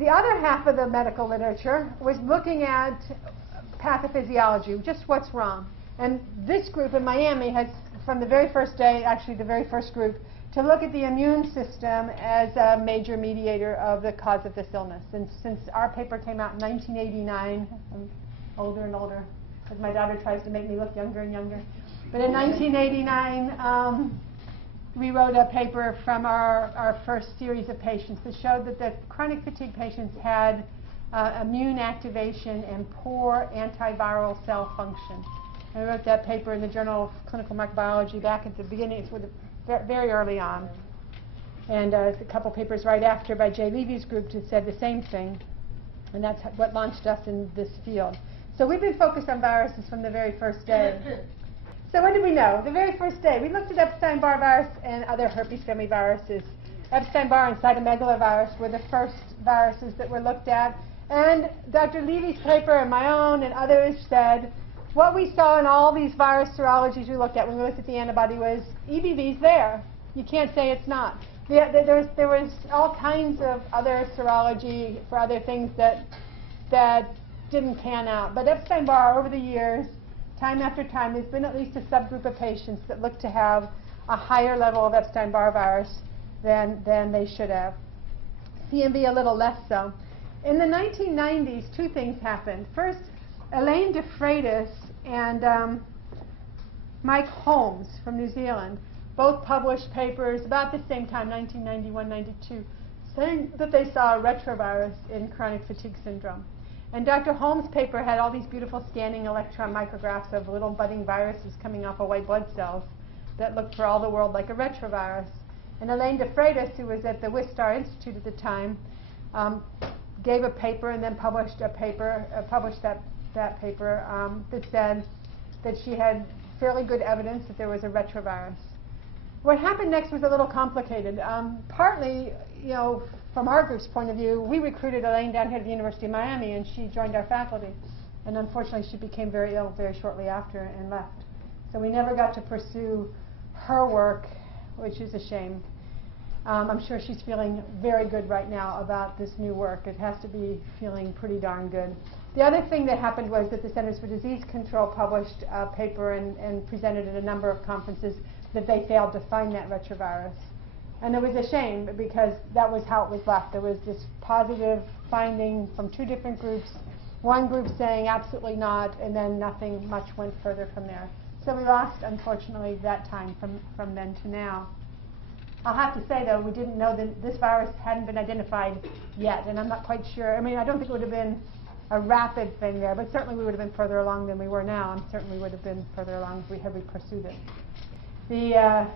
The other half of the medical literature was looking at pathophysiology, just what's wrong. And this group in Miami has, from the very first day, actually the very first group, to look at the immune system as a major mediator of the cause of this illness. And since our paper came out in 1989, I'm older and older, as my daughter tries to make me look younger and younger. But in 1989, we wrote a paper from our first series of patients that showed that the chronic fatigue patients had immune activation and poor antiviral cell function. I wrote that paper in the Journal of Clinical Microbiology back at the beginning, very early on. And a couple papers right after by Jay Levy's group that said the same thing. And that's what launched us in this field. So we've been focused on viruses from the very first day. So what did we know? The very first day, we looked at Epstein-Barr virus and other herpes family viruses. Epstein-Barr and cytomegalovirus were the first viruses that were looked at. And Dr. Levy's paper and my own and others said, what we saw in all these virus serologies we looked at when we looked at the antibody was EBV's there. You can't say it's not. There was all kinds of other serology for other things that didn't pan out. But Epstein-Barr, over the years, time after time, there's been at least a subgroup of patients that look to have a higher level of Epstein-Barr virus than they should have. CMV a little less so. In the 1990s, two things happened. First, Elaine de Freitas and Mike Holmes from New Zealand both published papers about the same time, 1991-92, saying that they saw a retrovirus in chronic fatigue syndrome. And Dr. Holmes' paper had all these beautiful scanning electron micrographs of little budding viruses coming off of white blood cells that looked for all the world like a retrovirus. And Elaine de Freitas, who was at the Wistar Institute at the time, gave a paper and then published that paper that said that she had fairly good evidence that there was a retrovirus. What happened next was a little complicated. Partly, from our group's point of view, we recruited Elaine down here at the University of Miami, and she joined our faculty. And unfortunately, she became very ill very shortly after and left. So we never got to pursue her work, which is a shame. I'm sure she's feeling very good right now about this new work. It has to be feeling pretty darn good. The other thing that happened was that the Centers for Disease Control published a paper and presented at a number of conferences that they failed to find that retrovirus. And it was a shame because that was how it was left. There was this positive finding from two different groups, one group saying absolutely not, and then nothing much went further from there. So we lost, unfortunately, that time from then to now. I'll have to say, though, we didn't know that this virus hadn't been identified yet, and I'm not quite sure. I mean, I don't think it would have been a rapid thing there, but certainly we would have been further along than we were now, and certainly would have been further along had we pursued it. The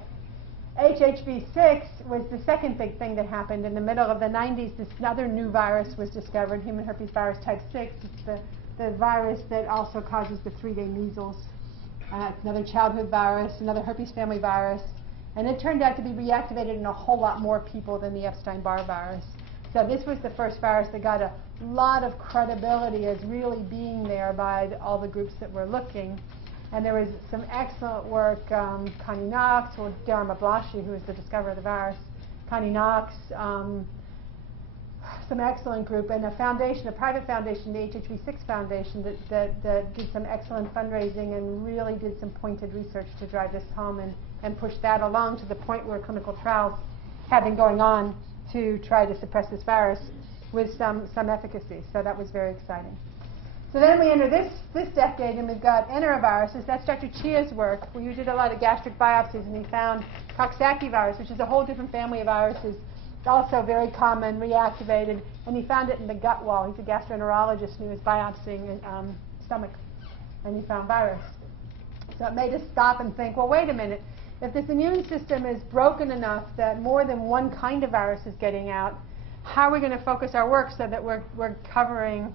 HHV6 was the second big thing that happened. In the middle of the 90s, this other new virus was discovered, human herpes virus type 6. It's the virus that also causes the 3-day measles. It's another childhood virus, another herpes family virus. And it turned out to be reactivated in a whole lot more people than the Epstein-Barr virus. So this was the first virus that got a lot of credibility as really being there by all the groups that were looking. And there was some excellent work, Connie Knox, or Darren Mablashi, who was the discoverer of the virus, Connie Knox, some excellent group, and a foundation, a private foundation, the HHV6 Foundation, that did some excellent fundraising and really did some pointed research to drive this home and push that along to the point where clinical trials have been going on to try to suppress this virus with some efficacy. So that was very exciting. So then we enter this decade, and we've got enteroviruses. That's Dr. Chia's work, where you did a lot of gastric biopsies, and he found Coxsackie virus, which is a whole different family of viruses. It's also very common, reactivated, and he found it in the gut wall. He's a gastroenterologist, and he was biopsying stomach, and he found virus. So it made us stop and think, well, wait a minute. If this immune system is broken enough that more than one kind of virus is getting out, how are we going to focus our work so that we're covering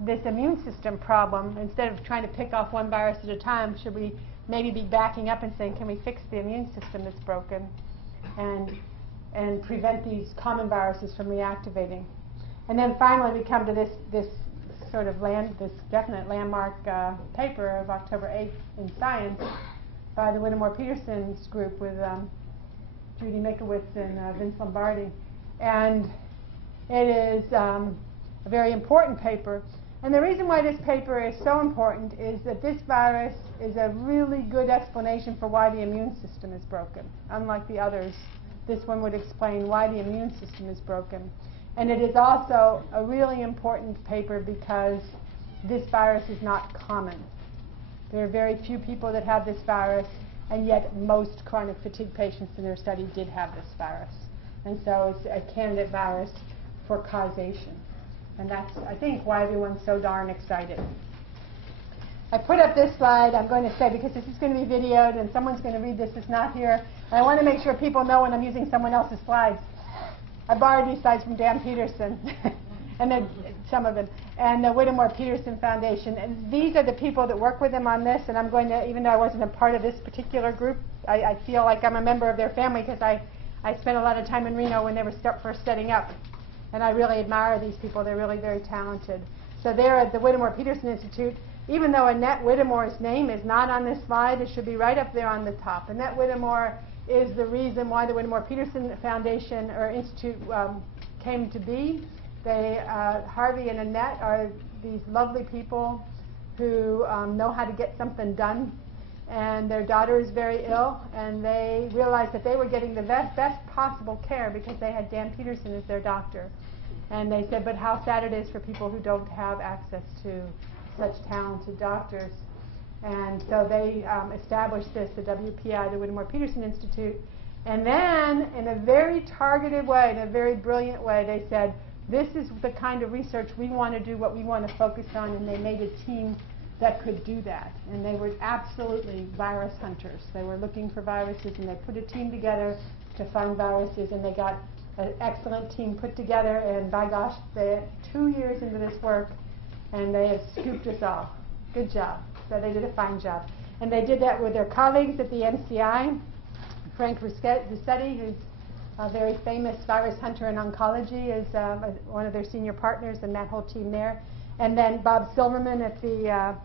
this immune system problem? Instead of trying to pick off one virus at a time, should we maybe be backing up and saying, can we fix the immune system that's broken and prevent these common viruses from reactivating? And then finally we come to this sort of this definite landmark paper of October 8th in Science by the Whittemore Peterson's group with Judy Mikowitz and Vince Lombardi. And It is a very important paper. And the reason why this paper is so important is that this virus is a really good explanation for why the immune system is broken. Unlike the others, this one would explain why the immune system is broken. And it is also a really important paper because this virus is not common. There are very few people that have this virus, and yet most chronic fatigue patients in their study did have this virus. And so it's a candidate virus for causation. And that's, I think, why everyone's so darn excited. I put up this slide, I'm going to say, because this is going to be videoed and someone's going to read this that's not here. And I want to make sure people know when I'm using someone else's slides. I borrowed these slides from Dan Peterson, and then some of them, and the Whittemore Peterson Foundation. And these are the people that work with them on this, and I'm going to, even though I wasn't a part of this particular group, I feel like I'm a member of their family because I spent a lot of time in Reno when they were first setting up. And I really admire these people. They're really very talented. So they're at the Whittemore Peterson Institute. Even though Annette Whittemore's name is not on this slide, it should be right up there on the top. Annette Whittemore is the reason why the Whittemore Peterson Foundation or Institute came to be. Harvey and Annette are these lovely people who know how to get something done. And their daughter is very ill, and they realized that they were getting the best possible care because they had Dan Peterson as their doctor. And they said, but how sad it is for people who don't have access to such talented doctors. And so they established this, the WPI, the Whittemore Peterson Institute. And then, in a very targeted way, in a very brilliant way, they said, this is the kind of research we want to do, what we want to focus on, and they made a team that could do that. And they were absolutely virus hunters. They were looking for viruses, and they put a team together to find viruses, and they got an excellent team put together, and by gosh, they're 2 years into this work, and they have scooped us all. Good job. So they did a fine job. And they did that with their colleagues at the NCI. Frank Ruscetti, who's a very famous virus hunter in oncology, is one of their senior partners, and that whole team there. And then Bob Silverman at the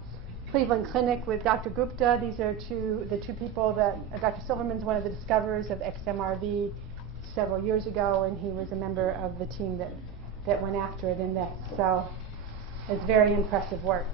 Cleveland Clinic with Dr. Gupta. These are the two people that Dr. Silverman's one of the discoverers of XMRV several years ago, and he was a member of the team that went after it in this. So it's very impressive work.